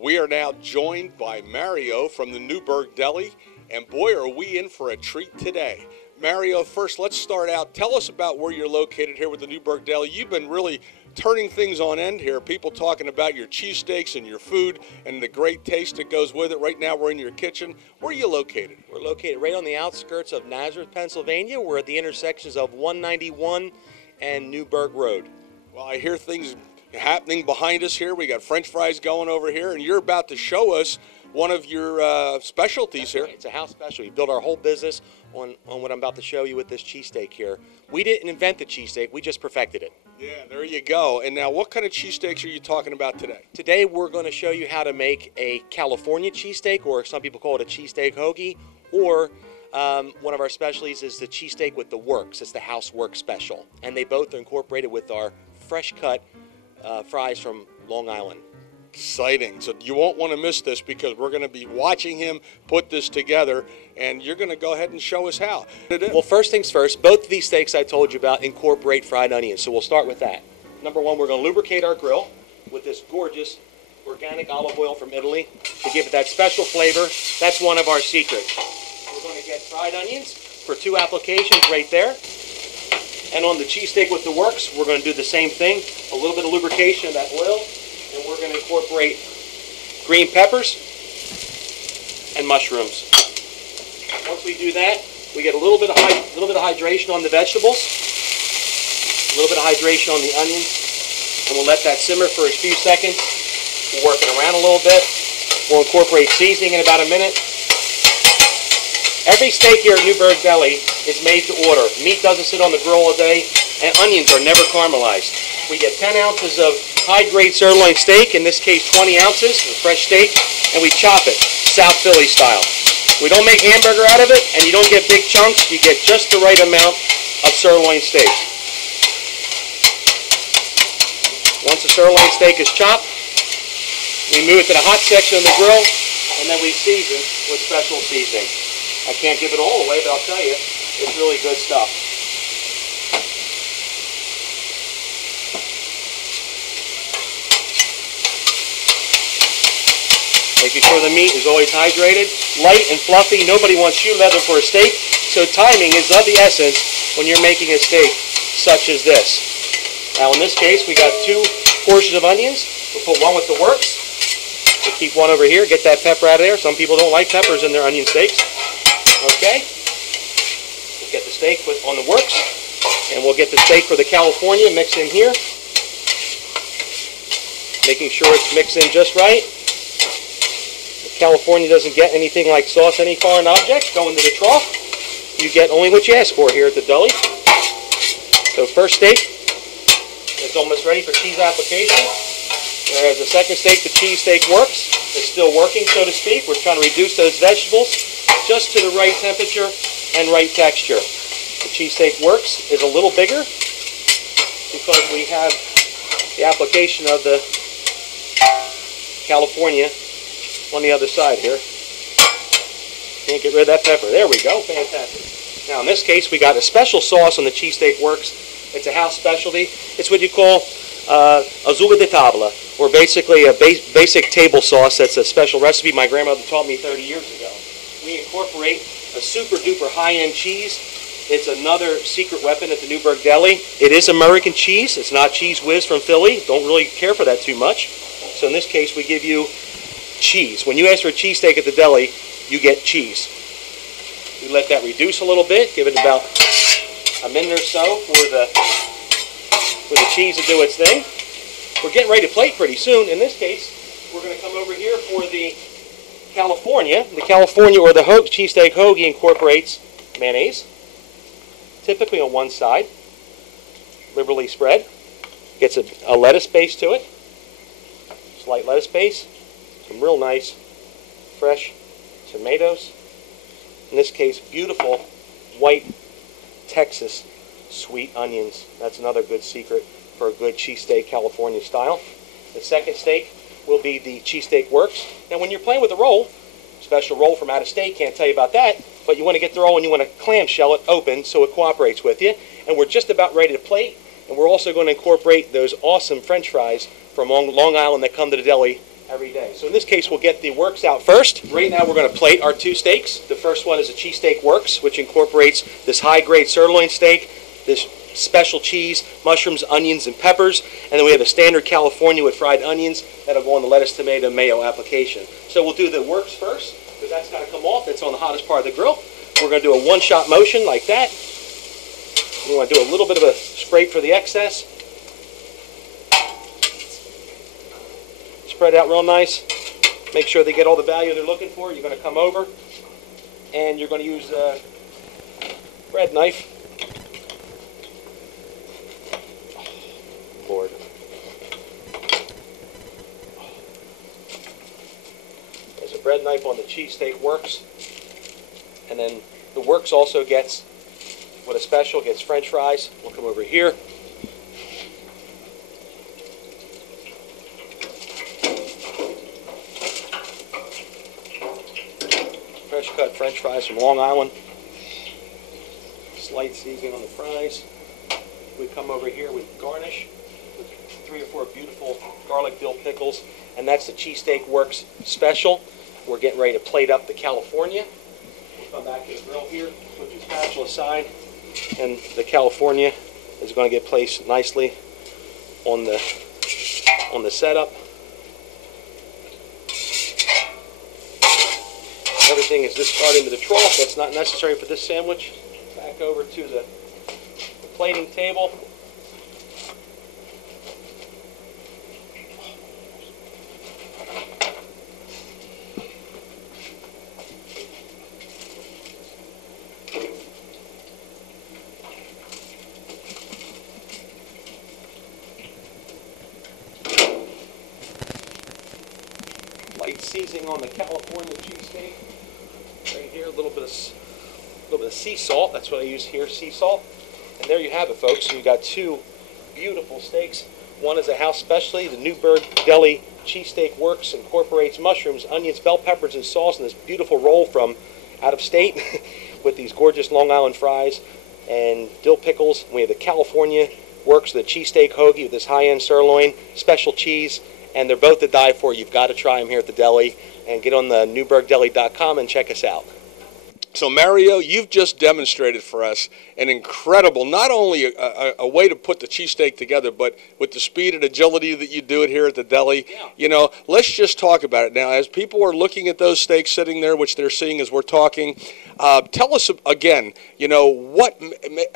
We are now joined by Mario from the Newburg Deli, and boy, are we in for a treat today. Mario, first, let's start out. Tell us about where you're located here with the Newburg Deli. You've been really turning things on end here. People talking about your cheesesteaks and your food and the great taste that goes with it. Right now, we're in your kitchen. Where are you located? We're located right on the outskirts of Nazareth, Pennsylvania. We're at the intersections of 191 and Newburg Road. Well, I hear things happening behind us here. We got French fries going over here, and you're about to show us one of your specialties here. Right. It's a house special. We built our whole business on what I'm about to show you with this cheesesteak here. We didn't invent the cheesesteak, we just perfected it. Yeah, there you go. And now what kind of cheesesteaks are you talking about today? Today we're going to show you how to make a California cheesesteak, or some people call it a cheesesteak hoagie, or one of our specialties is the cheesesteak with the works. It's the house work special. And they both are incorporated with our fresh cut fries from Long Island. Exciting. So you won't want to miss this because we're going to be watching him put this together, and you're going to go ahead and show us how. Well, first things first, both of these steaks I told you about incorporate fried onions, so we'll start with that. Number one, we're going to lubricate our grill with this gorgeous organic olive oil from Italy to give it that special flavor. That's one of our secrets. We're going to get fried onions for 2 applications right there. And on the cheesesteak with the works, we're going to do the same thing, a little bit of lubrication of that oil. And we're going to incorporate green peppers and mushrooms. Once we do that, we get a little bit of hydration on the vegetables, a little bit of hydration on the onions, and we'll let that simmer for a few seconds. We'll work it around a little bit. We'll incorporate seasoning in about a minute. Every steak here at Newburg Deli is made to order. Meat doesn't sit on the grill all day, and onions are never caramelized. We get 10 ounces of high-grade sirloin steak, in this case 20 ounces of fresh steak, and we chop it South Philly style. We don't make hamburger out of it, and you don't get big chunks. You get just the right amount of sirloin steak. Once the sirloin steak is chopped, we move it to the hot section of the grill, and then we season with special seasoning. I can't give it all away, but I'll tell you, it's really good stuff. Making sure the meat is always hydrated, light and fluffy. Nobody wants shoe leather for a steak, so timing is of the essence when you're making a steak such as this. Now in this case, we got 2 portions of onions. We'll put one with the works. We'll keep one over here, get that pepper out of there. Some people don't like peppers in their onion steaks. Okay, we'll get the steak on the works, and we'll get the steak for the California mixed in here. Making sure it's mixed in just right. California doesn't get anything like sauce, any foreign objects. Go into the trough. You get only what you ask for here at the deli. So first steak, it's almost ready for cheese application. Whereas the second steak, the cheesesteak works. It's still working, so to speak. We're trying to reduce those vegetables just to the right temperature and right texture. The cheesesteak works is a little bigger because we have the application of the California on the other side here. Can't get rid of that pepper. There we go. Fantastic. Now in this case, we got a special sauce on the cheesesteak works. It's a house specialty. It's what you call azuga de tabla, or basically a basic table sauce. That's a special recipe my grandmother taught me 30 years ago. We incorporate a super duper high-end cheese. It's another secret weapon at the Newburg Deli. It is American cheese. It's not Cheese Whiz from Philly. Don't really care for that too much. So in this case, we give you cheese. When you ask for a cheesesteak at the deli, you get cheese. We let that reduce a little bit, give it about a minute or so for the cheese to do its thing. We're getting ready to plate pretty soon. In this case, we're going to come over here for the California. The California, or the cheesesteak hoagie, incorporates mayonnaise, typically on one side, liberally spread. Gets a lettuce base to it, slight lettuce base. Some real nice fresh tomatoes. In this case, beautiful white Texas sweet onions. That's another good secret for a good cheesesteak California style. The second steak will be the cheesesteak works. Now when you're playing with a roll, special roll from out of state, can't tell you about that, but you want to get the roll and you want to clamshell it open so it cooperates with you. And we're just about ready to plate, and we're also going to incorporate those awesome French fries from Long Island that come to the deli every day. So in this case, we'll get the works out first. Right now, we're going to plate our 2 steaks. The first one is a cheesesteak works, which incorporates this high-grade sirloin steak, this special cheese, mushrooms, onions, and peppers, and then we have a standard California with fried onions that'll go on the lettuce, tomato, mayo application. So we'll do the works first, because that's got to come off. That's on the hottest part of the grill. We're going to do a one-shot motion like that. We want to do a little bit of a scrape for the excess. Spread out real nice. Make sure they get all the value they're looking for. You're going to come over, and you're going to use a bread knife. Lord. There's a bread knife on the cheesesteak works. And then the works also gets, with a special, gets French fries. We'll come over here. Fresh cut French fries from Long Island. Slight seasoning on the fries. We come over here with garnish with 3 or 4 beautiful garlic dill pickles, and that's the cheesesteak works special. We're getting ready to plate up the California. We'll come back to the grill here, put your spatula aside, and the California is going to get placed nicely on the setup. Everything is discarded into the trough. That's not necessary for this sandwich. Back over to the plating table. Light seasoning on the California cheesesteak. Right here, a little bit of sea salt. That's what I use here, sea salt. And there you have it, folks. You've got 2 beautiful steaks. One is a house specialty. The Newburg Deli Cheesesteak Works incorporates mushrooms, onions, bell peppers, and sauce in this beautiful roll from out of state with these gorgeous Long Island fries and dill pickles. We have the California Works, the cheesesteak hoagie with this high-end sirloin, special cheese, and they're both to die for. You've got to try them here at the deli, and get on the NewburgDeli.com and check us out. So Mario, you've just demonstrated for us an incredible, not only a way to put the cheesesteak together, but with the speed and agility that you do it here at the deli. Yeah. You know, let's just talk about it now. As people are looking at those steaks sitting there, which they're seeing as we're talking, tell us again, you know, what,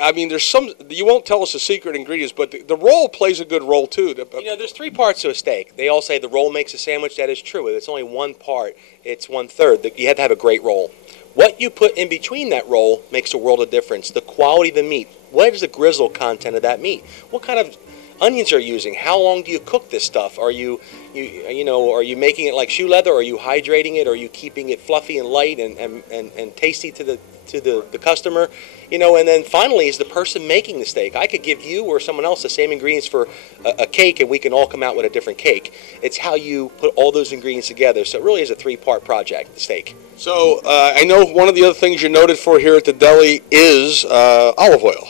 I mean, there's some, you won't tell us the secret ingredients, but the roll plays a good role too. You know, there's 3 parts to a steak. They all say the roll makes a sandwich. That is true. It's only one part. It's 1/3. You have to have a great roll. What you put in between that roll makes a world of difference. The quality of the meat. What is the grizzle content of that meat? What kind of onions are you using? How long do you cook this stuff? Are you are you making it like shoe leather? Are you hydrating it? Are you keeping it fluffy and light and tasty to the customer? You know, and then finally is the person making the steak. I could give you or someone else the same ingredients for a cake, and we can all come out with a different cake. It's how you put all those ingredients together. So it really is a 3-part project, the steak. So I know one of the other things you're noted for here at the deli is olive oil.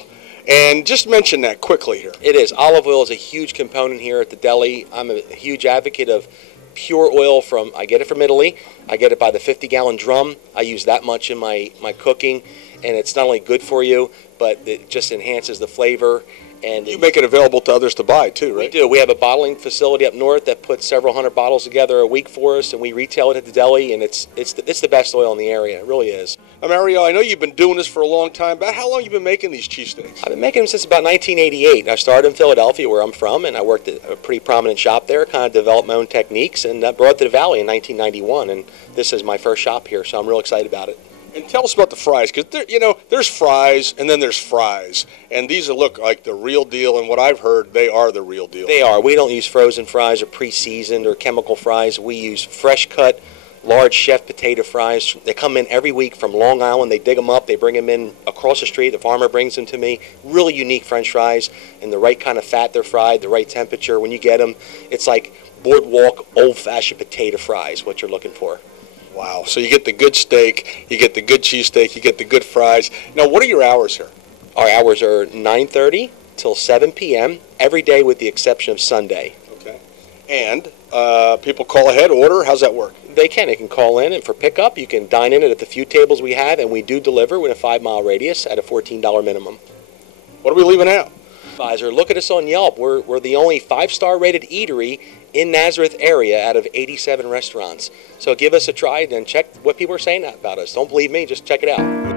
And just mention that quickly here. It is. Olive oil is a huge component here at the deli. I'm a huge advocate of pure oil I get it from Italy. I get it by the 50-gallon drum. I use that much in my cooking, and it's not only good for you, but it just enhances the flavor. And you make it available to others to buy too, right? We do. We have a bottling facility up north that puts several hundred bottles together a week for us, and we retail it at the deli, and it's the best oil in the area. It really is. Mario, I know you've been doing this for a long time. About how long have you been making these cheesesteaks? I've been making them since about 1988. I started in Philadelphia, where I'm from, and I worked at a pretty prominent shop there, kind of developed my own techniques, and brought it to the Valley in 1991, and this is my first shop here, so I'm real excited about it. And tell us about the fries, because you know, there's fries and then there's fries, and these look like the real deal. And what I've heard, they are the real deal. They are. We don't use frozen fries or pre-seasoned or chemical fries. We use fresh cut, large chef potato fries. They come in every week from Long Island. They dig them up. They bring them in across the street. The farmer brings them to me. Really unique French fries, and the right kind of fat they're fried, the right temperature. When you get them, it's like boardwalk old-fashioned potato fries. What you're looking for. Wow. So you get the good steak, you get the good cheesesteak, you get the good fries. Now, what are your hours here? Our hours are 9:30 till 7 p.m. every day with the exception of Sunday. Okay. And People call ahead, order. How's that work? They can. They can call in, and for pickup, you can dine in at the few tables we have, and we do deliver within a 5-mile radius at a $14 minimum. What are we leaving out? Advisor, look at us on Yelp. We're the only 5-star rated eatery in Nazareth area out of 87 restaurants. So give us a try and check what people are saying about us. Don't believe me, just check it out.